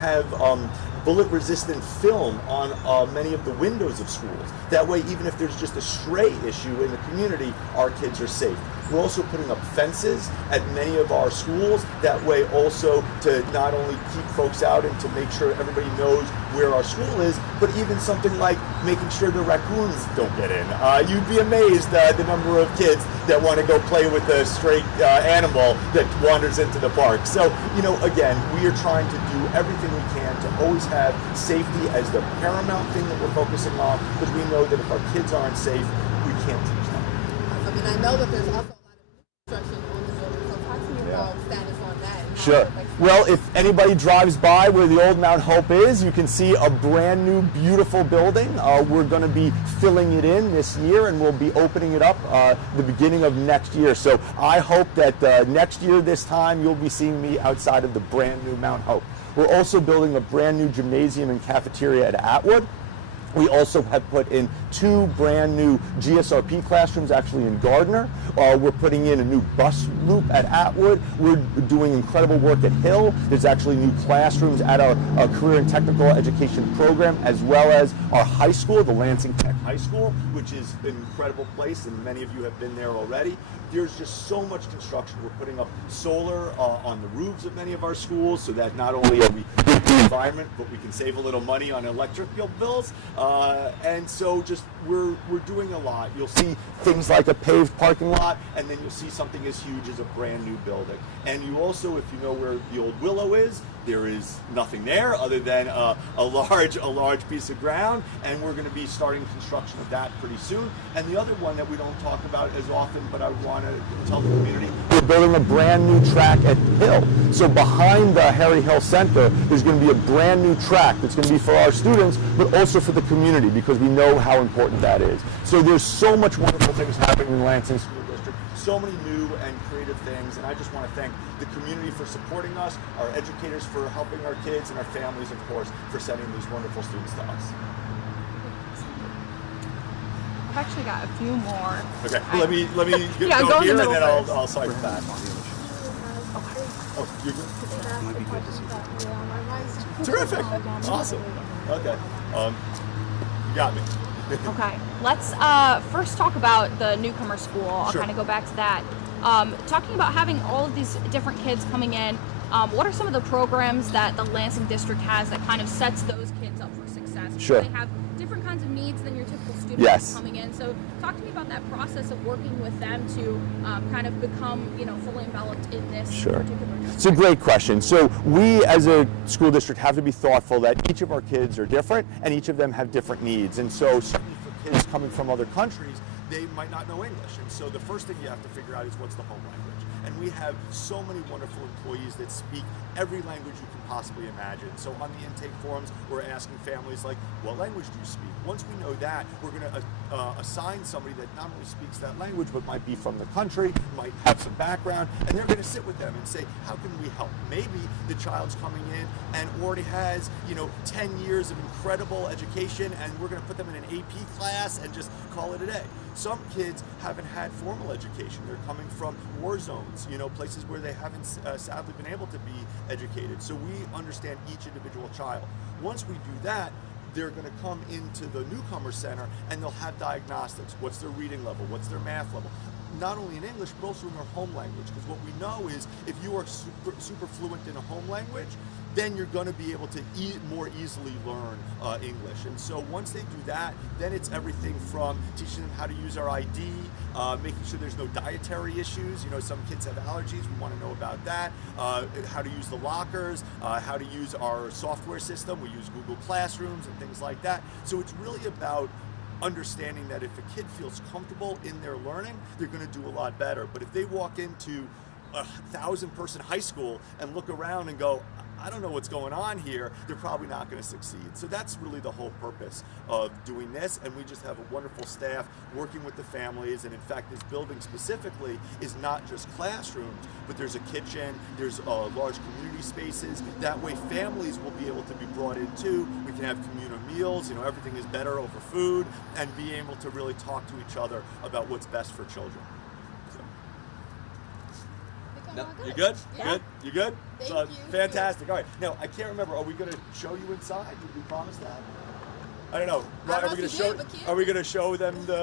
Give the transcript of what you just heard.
have bullet-resistant film on many of the windows of schools. That way, even if there's just a stray issue in the community, our kids are safe. We're also putting up fences at many of our schools. That way also to not only keep folks out and to make sure everybody knows where our school is, but even something like making sure the raccoons don't get in. You'd be amazed the number of kids that want to go play with a stray animal that wanders into the park. So, again, we are trying to do everything we can to always have safety as the paramount thing that we're focusing on, because we know that if our kids aren't safe, we can't teach them. Awesome. And I know that there's also a lot of construction on the building, so talk to me about status on that. Sure. Well, if anybody drives by where the old Mount Hope is, you can see a brand new, beautiful building. We're going to be filling it in this year, and we'll be opening it up the beginning of next year. So I hope that next year this time you'll be seeing me outside of the brand new Mount Hope. We're also building a brand new gymnasium and cafeteria at Atwood. We also have put in 2 brand new GSRP classrooms actually in Gardner. We're putting in a new bus loop at Atwood. We're doing incredible work at Hill. There's actually new classrooms at our career and technical education program, as well as our high school, the Lansing Tech High School, which is an incredible place, and many of you have been there already. There's just so much construction. We're putting up solar on the roofs of many of our schools, so that not only are we good for the environment, but we can save a little money on electric bills. And so just we're doing a lot. You'll see things like a paved parking lot, and then you'll see something as huge as a brand new building. And you also, if you know where the old Willow is, there is nothing there other than a large piece of ground, and we're going to be starting construction of that pretty soon. And the other one that we don't talk about as often, but I want to tell the community, we're building a brand new track at Hill. So behind the Harry Hill Center, there's going to be a brand new track that's going to be for our students, but also for the community, because we know how important that is. So there's so much wonderful things happening in Lansing School District, so many new and creative things, and I just want to thank the community for supporting us, our educators for helping our kids, and our families, of course, for sending these wonderful students to us. I've actually got a few more. Okay, let me Yeah, go in here, the and then middle I'll cycle back. Oh, you're good? Might be good to see. Terrific. Awesome. Okay. You got me. Okay, let's first talk about the Newcomer School. I'll Sure. kind of go back to that. Talking about having all of these different kids coming in, what are some of the programs that the Lansing District has that kind of sets those kids up for success? Because Sure. they have different kinds of needs than your typical student Yes. coming in. So talk to me about that process of working with them to kind of become, fully enveloped in this Sure. particular district. It's a great question. So we as a school district have to be thoughtful that each of our kids are different and each of them have different needs. And so certainly for kids coming from other countries, they might not know English. And so the first thing you have to figure out is what's the home language. And we have so many wonderful employees that speak every language you can possibly imagine. So on the intake forms, we're asking families like, what language do you speak? Once we know that, we're going to assign somebody that not only speaks that language, but might be from the country, might have some background, and they're going to sit with them and say, how can we help? Maybe the child's coming in and already has, 10 years of incredible education, and we're going to put them in an AP class and just call it a day. Some kids haven't had formal education. They're coming from war zones, places where they haven't sadly been able to be educated. So we understand each individual child. Once we do that, they're going to come into the Newcomer Center and they'll have diagnostics. What's their reading level? What's their math level? Not only in English, but also in their home language. Because what we know is if you are super fluent in a home language, then you're going to be able to more easily learn English. And so once they do that, then it's everything from teaching them how to use our ID, making sure there's no dietary issues. Some kids have allergies. We want to know about that. How to use the lockers, how to use our software system. We use Google Classrooms and things like that. So it's really about understanding that if a kid feels comfortable in their learning, they're going to do a lot better. But if they walk into a 1,000-person high school and look around and go, I don't know what's going on here, they're probably not going to succeed. So that's really the whole purpose of doing this, and we just have a wonderful staff working with the families. And in fact, this building specifically is not just classrooms, but there's a kitchen, there's large community spaces. That way families will be able to be brought in too. We can have communal meals, everything is better over food, and be able to really talk to each other about what's best for children. So. It's all You good. good? Yeah. Good? You good? Thank So, you. fantastic. All right. Now, I can't remember. Are we going to show you inside? Did we promise that? I don't know. I don't Are know we going if to you show? did, but Are we going to show them the?